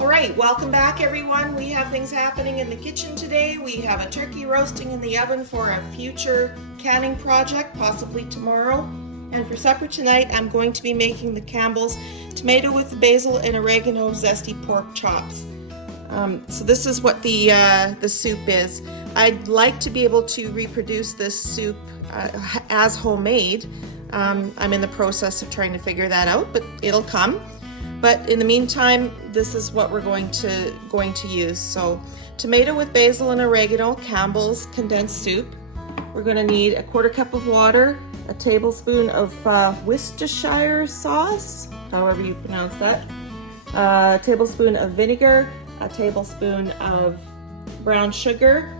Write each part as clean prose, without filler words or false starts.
All right, welcome back everyone. We have things happening in the kitchen today. We have a turkey roasting in the oven for a future canning project, possibly tomorrow. And for supper tonight, I'm going to be making the Campbell's tomato with basil and oregano zesty pork chops. So this is what the soup is. I'd like to be able to reproduce this soup as homemade. I'm in the process of trying to figure that out, but it'll come. But in the meantime, this is what we're going to use. So tomato with basil and oregano, Campbell's condensed soup. We're going to need a 1/4 cup of water, a tablespoon of Worcestershire sauce, however you pronounce that, a tablespoon of vinegar, a tablespoon of brown sugar,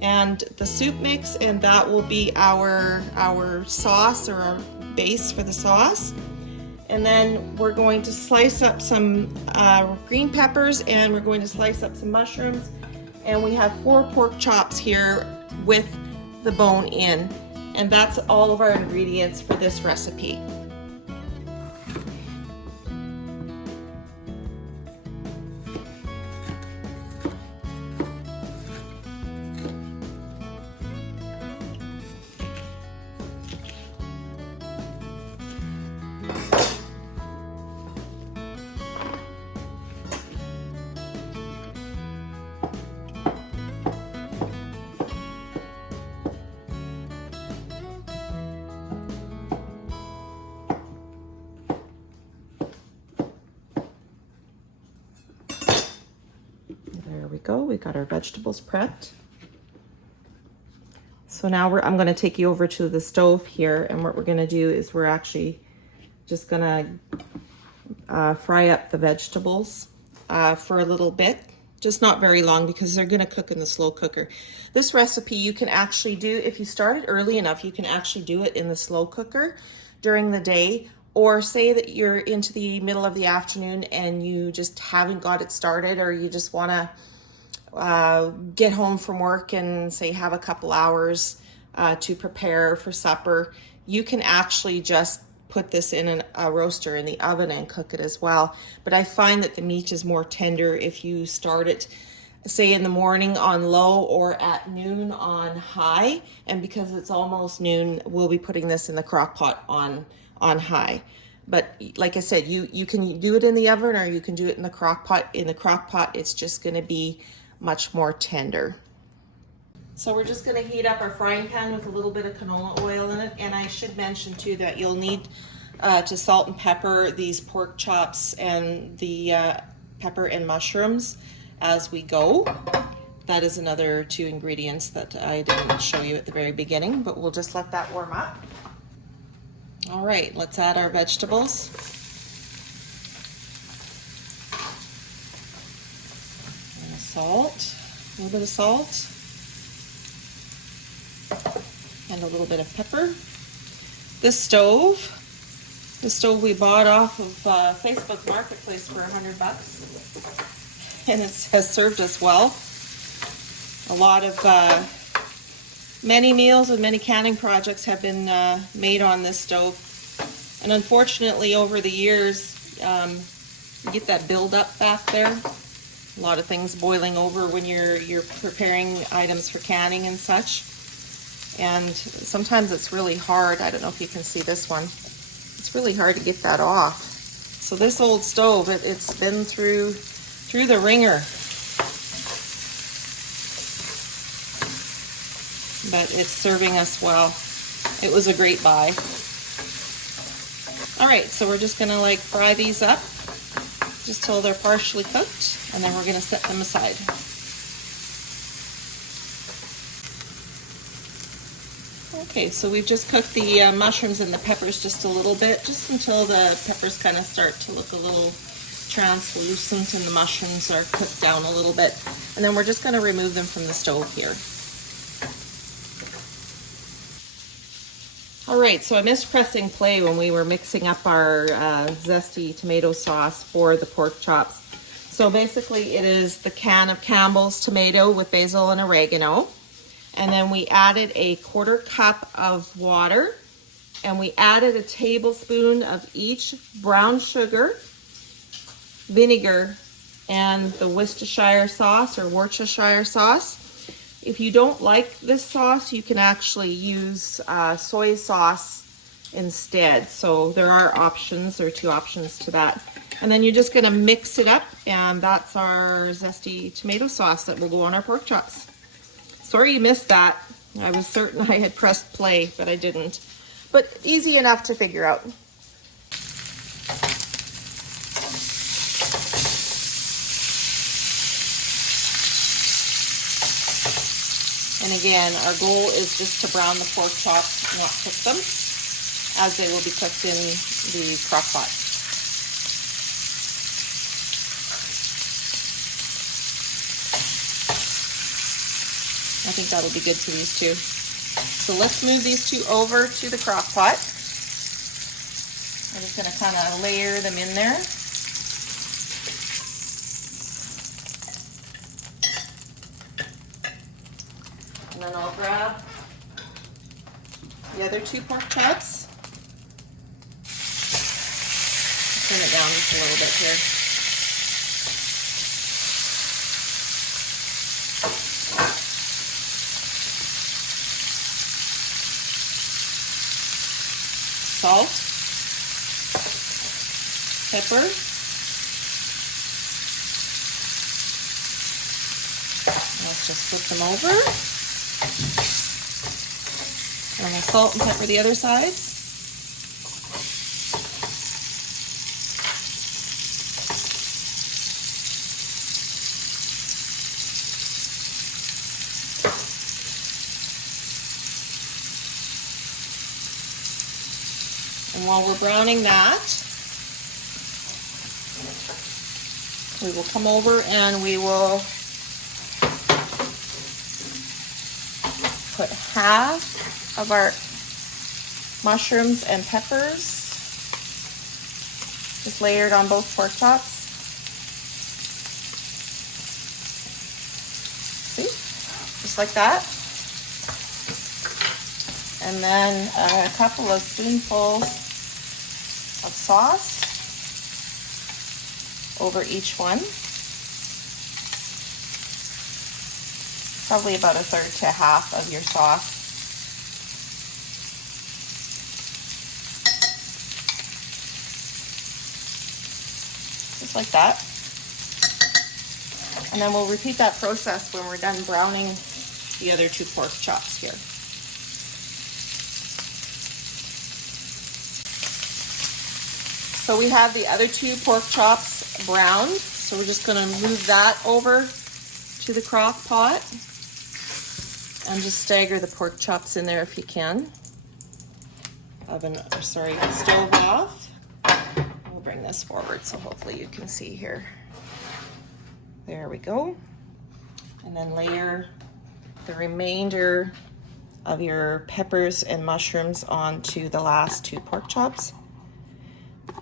and the soup mix, and that will be our sauce, or our base for the sauce. And then we're going to slice up some green peppers, and we're going to slice up some mushrooms. And we have 4 pork chops here with the bone in. And that's all of our ingredients for this recipe. There we go, we got our vegetables prepped. So now I'm going to take you over to the stove here, and what we're going to do is we're actually just going to fry up the vegetables for a little bit, just not very long because they're going to cook in the slow cooker. This recipe you can actually do, if you start it early enough, you can actually do it in the slow cooker during the day. Or say that you're into the middle of the afternoon and you just haven't got it started, or you just want to get home from work and say have a couple hours to prepare for supper. You can actually just put this in a roaster in the oven and cook it as well. But I find that the meat is more tender if you start it, say in the morning on low or at noon on high. And because it's almost noon, we'll be putting this in the crock pot on high. But like I said, you can do it in the oven, or you can do it in the crock pot. In the crock pot, it's just going to be much more tender. So we're just going to heat up our frying pan with a little bit of canola oil in it. And I should mention too that you'll need to salt and pepper these pork chops and the pepper and mushrooms as we go. That is another 2 ingredients that I didn't show you at the very beginning, but we'll just let that warm up. All right, let's add our vegetables. And salt, a little bit of salt, and a little bit of pepper. This stove we bought off of Facebook Marketplace for $100, and it has served us well. A lot of many meals and many canning projects have been made on this stove. And unfortunately, over the years, you get that buildup back there. A lot of things boiling over when you're preparing items for canning and such. And sometimes it's really hard. I don't know if you can see this one. It's really hard to get that off. So this old stove, it's been through the ringer. But it's serving us well. It was a great buy. All right, so we're just gonna fry these up just till they're partially cooked, and then we're gonna set them aside. Okay, so we've just cooked the mushrooms and the peppers just a little bit, just until the peppers kind of start to look a little translucent and the mushrooms are cooked down a little bit. And then we're just gonna remove them from the stove here. All right, so I missed pressing play when we were mixing up our zesty tomato sauce for the pork chops. So basically it is the can of Campbell's tomato with basil and oregano. And then we added a 1/4 cup of water, and we added a tablespoon of each brown sugar, vinegar, and the Worcestershire sauce or Worcestershire sauce. If you don't like this sauce, you can actually use soy sauce instead. So there are options, there are 2 options to that. And then you're just gonna mix it up, and that's our zesty tomato sauce that will go on our pork chops. Sorry you missed that. I was certain I had pressed play, but I didn't. But easy enough to figure out. And again, our goal is just to brown the pork chops, not cook them, as they will be cooked in the crock pot. I think that'll be good to these 2. So let's move these 2 over to the crock pot. I'm just going to kind of layer them in there. And then I'll grab the other 2 pork chops. Turn it down just a little bit here. Salt, pepper, let's just flip them over, and we'll salt and pepper the other sides. And while we're browning that, we will come over and we will put half of our mushrooms and peppers just layered on both pork chops. See? Just like that. And then a couple of spoonfuls of sauce over each one. Probably about 1/3 to 1/2 of your sauce. Just like that. And then we'll repeat that process when we're done browning the other 2 pork chops here. So we have the other 2 pork chops browned. So we're just gonna move that over to the crock pot and just stagger the pork chops in there if you can. Stove off. We'll bring this forward so hopefully you can see here. There we go. And then layer the remainder of your peppers and mushrooms onto the last 2 pork chops.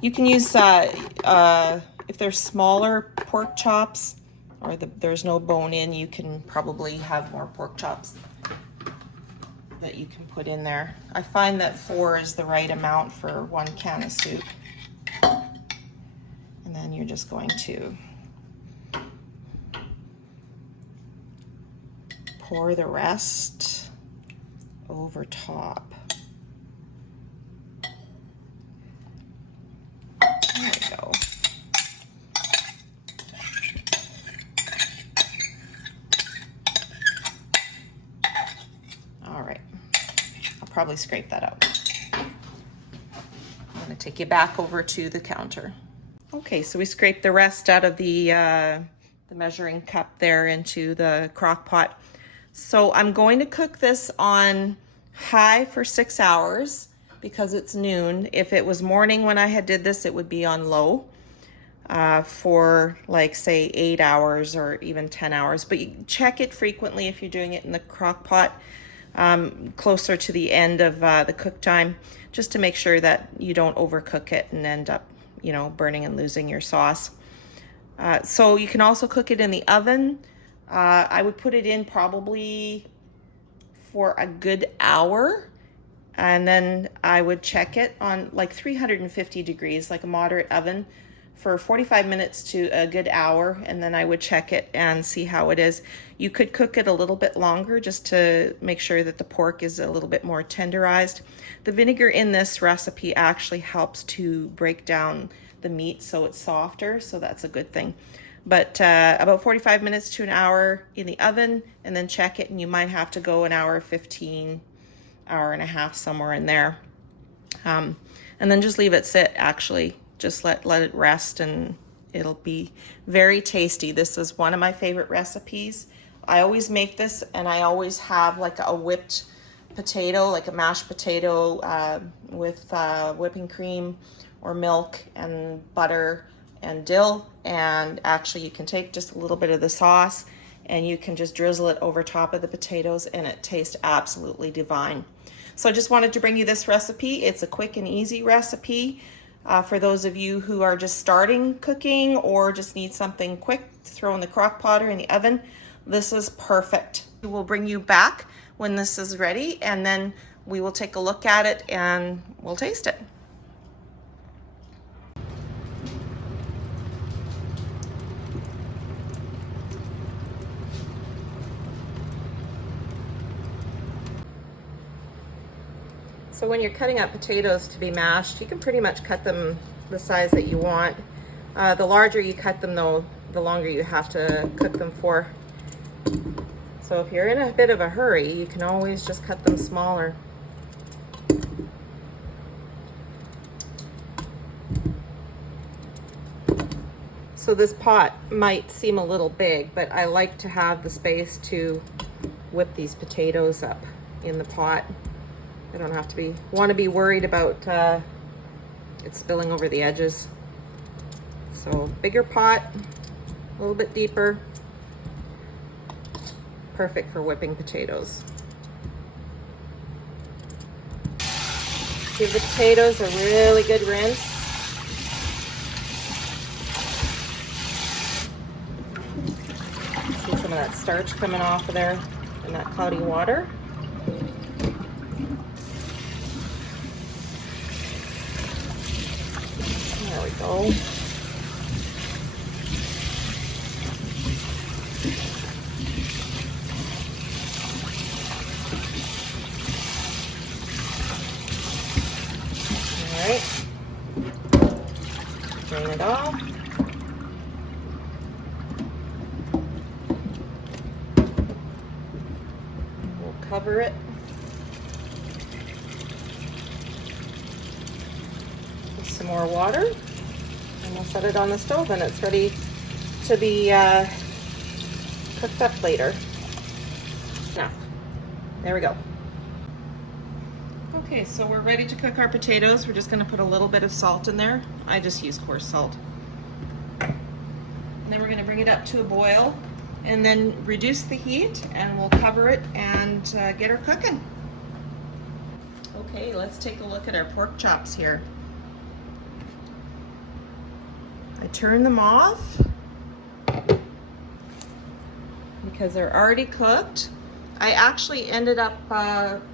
You can use, if they're smaller pork chops or there's no bone in, you can probably have more pork chops that you can put in there. I find that 4 is the right amount for 1 can of soup. And then you're just going to pour the rest over top. There we go. All right, I'll probably scrape that out. I'm gonna take you back over to the counter. Okay, so we scraped the rest out of the measuring cup there into the crock pot. So I'm going to cook this on high for 6 hours because it's noon. If it was morning when I had did this, it would be on low for like say 8 hours or even 10 hours. But you check it frequently if you're doing it in the crock pot closer to the end of the cook time, just to make sure that you don't overcook it and end up, you know, burning and losing your sauce. So you can also cook it in the oven. I would put it in probably for a good hour, and then I would check it on like 350 degrees, like a moderate oven, for 45 minutes to a good hour, and then I would check it and see how it is. You could cook it a little bit longer just to make sure that the pork is a little bit more tenderized. The vinegar in this recipe actually helps to break down the meat so it's softer, so that's a good thing. But about 45 minutes to an hour in the oven, and then check it, and you might have to go an hour 15, hour and a half, somewhere in there. And then just leave it sit, actually. Just let it rest, and it'll be very tasty. This is one of my favorite recipes. I always make this, and I always have like a whipped potato, like a mashed potato with whipping cream or milk and butter and dill. And actually you can take just a little bit of the sauce and you can just drizzle it over top of the potatoes, and it tastes absolutely divine. So I just wanted to bring you this recipe. It's a quick and easy recipe for those of you who are just starting cooking or just need something quick to throw in the crock pot or in the oven. This is perfect. We'll bring you back when this is ready, and then we will take a look at it and we'll taste it. So when you're cutting up potatoes to be mashed, you can pretty much cut them the size that you want. The larger you cut them though, the longer you have to cook them for. So if you're in a bit of a hurry, you can always just cut them smaller. So this pot might seem a little big, but I like to have the space to whip these potatoes up in the pot. I don't have to want to be worried about it spilling over the edges. So bigger pot, a little bit deeper, perfect for whipping potatoes. Give the potatoes a really good rinse. See some of that starch coming off of there in that cloudy water. There we go. All right. Drain it off. We'll cover it. With some more water. And we'll set it on the stove, and it's ready to be cooked up later. Enough. There we go. Okay, so we're ready to cook our potatoes. We're just going to put a little bit of salt in there. I just use coarse salt. And then we're going to bring it up to a boil, and then reduce the heat, and we'll cover it and get her cooking. Okay, let's take a look at our pork chops here. I turn them off because they're already cooked. I actually ended up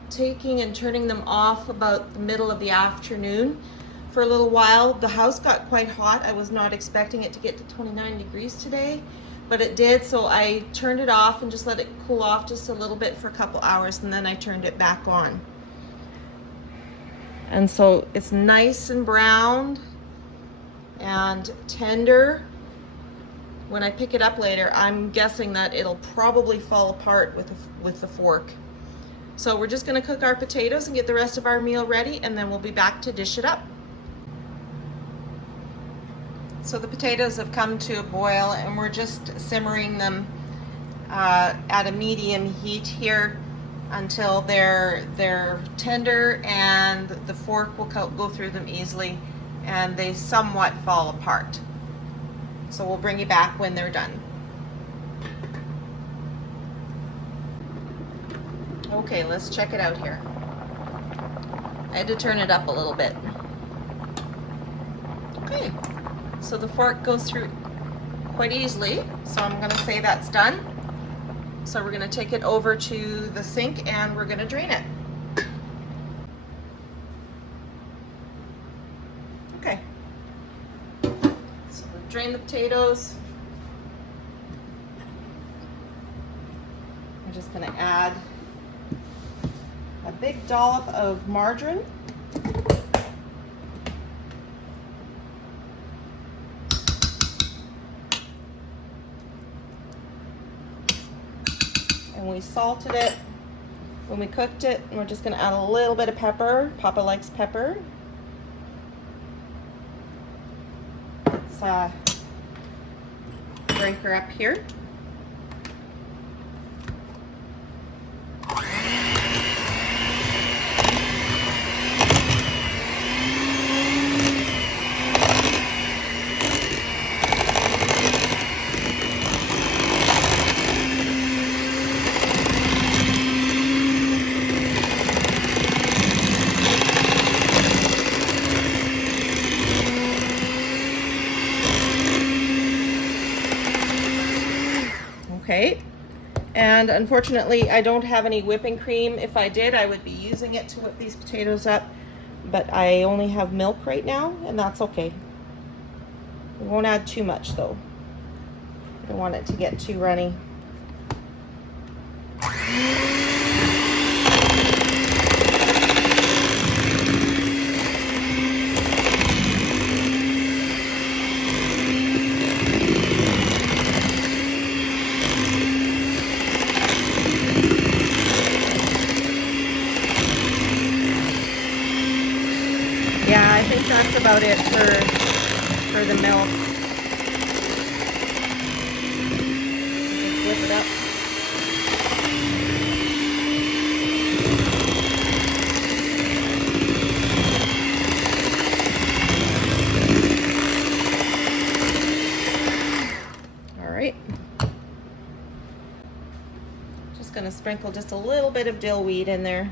taking and turning them off about the middle of the afternoon for a little while. The house got quite hot. I was not expecting it to get to 29 degrees today, but it did. So I turned it off and just let it cool off just a little bit for a couple hours, and then I turned it back on. And so it's nice and browned and tender. When I pick it up later, I'm guessing that it'll probably fall apart with the fork. So we're just gonna cook our potatoes and get the rest of our meal ready, and then we'll be back to dish it up. So the potatoes have come to a boil, and we're just simmering them at a medium heat here until they're tender, and the fork will go through them easily, and they somewhat fall apart. So we'll bring you back when they're done. Okay, let's check it out here. I had to turn it up a little bit. Okay, so the fork goes through quite easily, so I'm gonna say that's done. So we're gonna take it over to the sink and we're gonna drain it. Okay, so drain the potatoes. I'm just going to add a big dollop of margarine. And we salted it when we cooked it, and we're just going to add a little bit of pepper. Papa likes pepper. Let's break her up here. Okay, and unfortunately I don't have any whipping cream. If I did, I would be using it to whip these potatoes up, but I only have milk right now, and that's okay. We won't add too much though. I don't want it to get too runny. Yeah, I think that's about it for the milk. Just whip it up. All right. Just gonna sprinkle just a little bit of dill weed in there.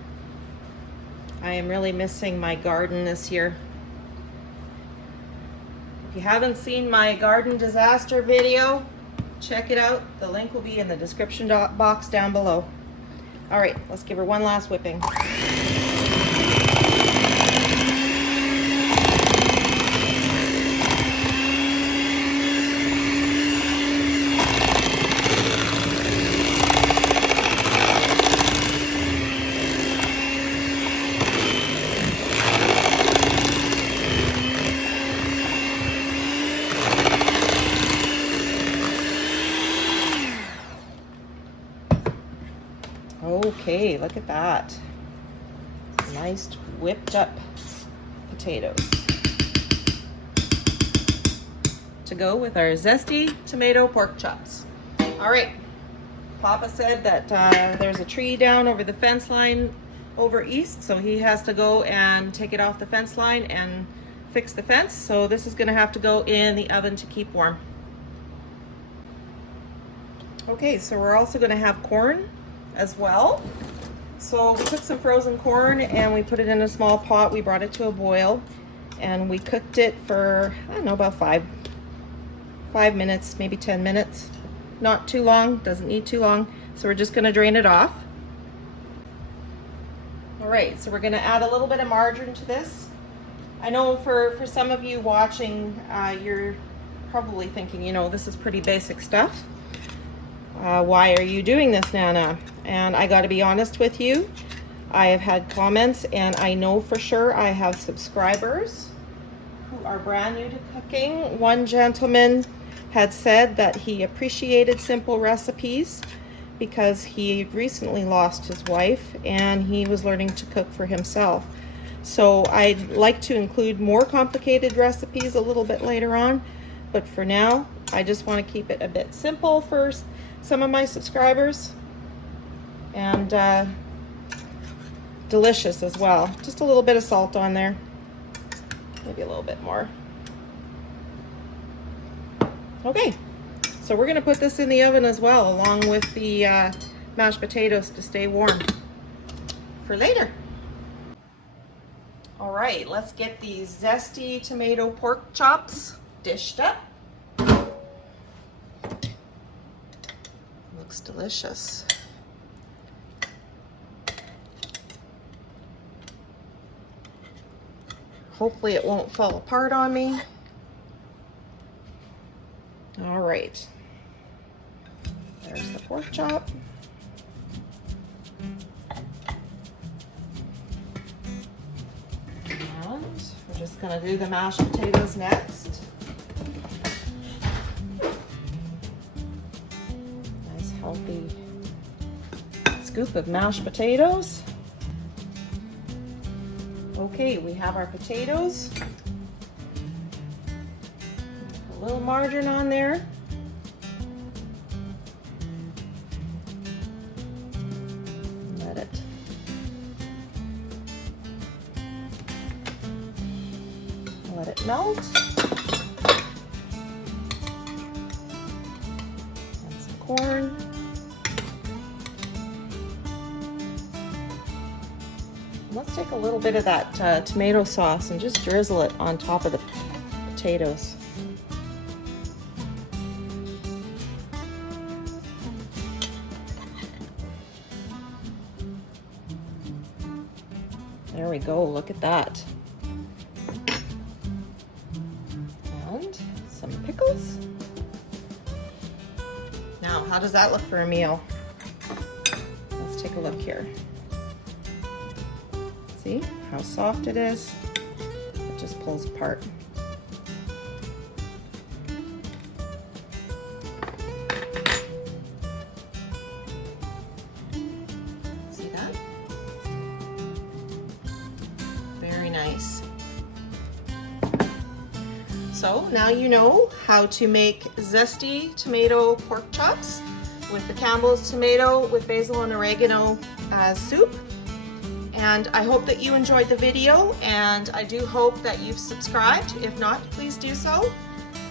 I am really missing my garden this year. If you haven't seen my garden disaster video, check it out. The link will be in the description box down below. All right, let's give her one last whipping. Okay, look at that. Nice whipped up potatoes. To go with our zesty tomato pork chops. All right, Papa said that there's a tree down over the fence line over east, so he has to go and take it off the fence line and fix the fence. So this is gonna have to go in the oven to keep warm. Okay, so we're also gonna have corn as well. So we took some frozen corn and we put it in a small pot. We brought it to a boil and we cooked it for, I don't know, about five minutes, maybe 10 minutes. Not too long, doesn't need too long. So we're just gonna drain it off. All right, so we're gonna add a little bit of margarine to this. I know for some of you watching, you're probably thinking, you know, this is pretty basic stuff. Why are you doing this, Nana? And I got to be honest with you, I have had comments, and I know for sure I have subscribers who are brand new to cooking. One gentleman had said that he appreciated simple recipes because he recently lost his wife and he was learning to cook for himself. So I'd like to include more complicated recipes a little bit later on, but for now I just want to keep it a bit simple for some of my subscribers, and delicious as well. Just a little bit of salt on there, maybe a little bit more. Okay, so we're gonna put this in the oven as well, along with the mashed potatoes to stay warm for later. All right, let's get these zesty tomato pork chops dished up. Looks delicious. Hopefully it won't fall apart on me. All right. There's the pork chop. And we're just gonna do the mashed potatoes next. Nice healthy scoop of mashed potatoes. Okay, we have our potatoes. A little margarine on there. Let it melt. And some corn. Let's take a little bit of that tomato sauce and just drizzle it on top of the potatoes. There we go, look at that. And some pickles. Now, how does that look for a meal? Let's take a look here. See how soft it is? It just pulls apart. See that? Very nice. So now you know how to make zesty tomato pork chops with the Campbell's tomato with basil and oregano soup. And I hope that you enjoyed the video, and I do hope that you've subscribed. If not, please do so.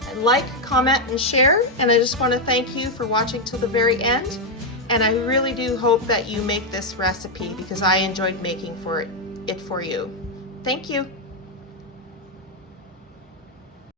And like, comment, and share. And I just want to thank you for watching till the very end. And I really do hope that you make this recipe because I enjoyed making it for you. Thank you.